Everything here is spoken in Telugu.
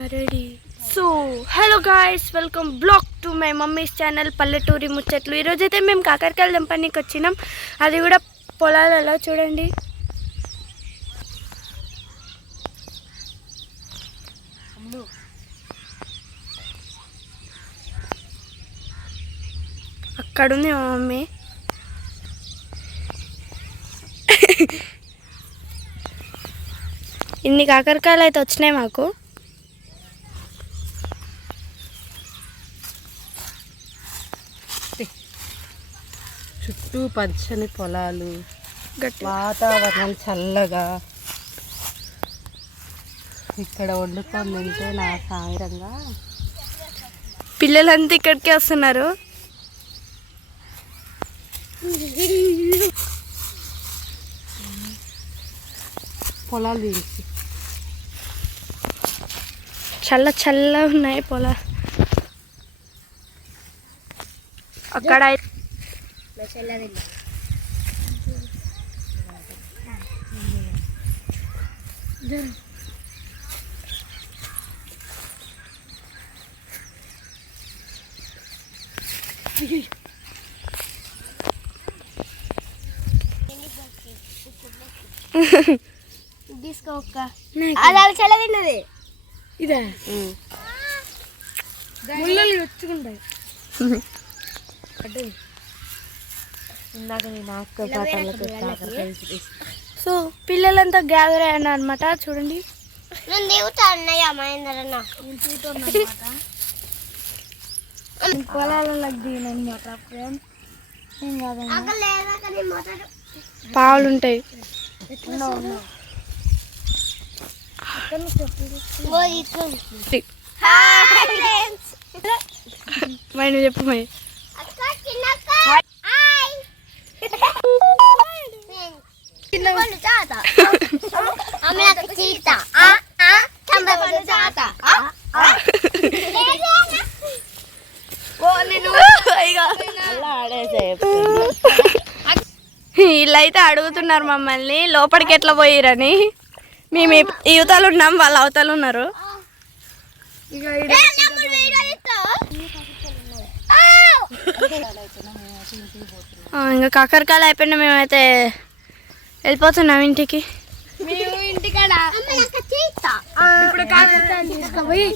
Ready. So hello guys welcome back to my mummy's channel పల్లెటూరి ముచ్చట్లు ఈరోజైతే మేము కాకరకాయలు దంపనికి వచ్చినాం. అది కూడా పొలాలలో చూడండి. అక్కడుంది మా మమ్మీ. ఇన్ని కాకరకాయలు అయితే వచ్చినాయి మాకు. చుట్టూ పచ్చని పొలాలు వాతావరణం చల్లగా. ఇక్కడ వండుకొని తింటే నా సాయంత్రంగా పిల్లలంతా ఇక్కడికే వస్తున్నారు. పొలాలు తీసి. చల్ల చల్ల ఉన్నాయి పొల అక్కడ అయి- తీసుకో ఒక్క అది అవి చల్ల తిన్నది. ఇదే? ముళ్ళలు వచ్చుకుంటాయి ఇందాక నేను సో పిల్లలంతా గ్యాదర్ అయ్యాను అనమాట చూడండి. నేను దిగుతా అన్నయ్య పొలాలకు దిగినమాట పావులు ఉంటాయి నువ్వు చెప్పు మరి. ఆడేసే వీళ్ళు అయితే అడుగుతున్నారు మమ్మల్ని లోపలికి ఎట్లా పోయిరని. మేము యువతలు ఉన్నాం వాళ్ళు అవతలు ఉన్నారు. ఆ, ఇంకా కాకరకాయలు అయిపోయినా మేమైతే వెళ్ళిపోతున్నాం ఇంటికి. ఇప్పుడు తీసుకుపోయి.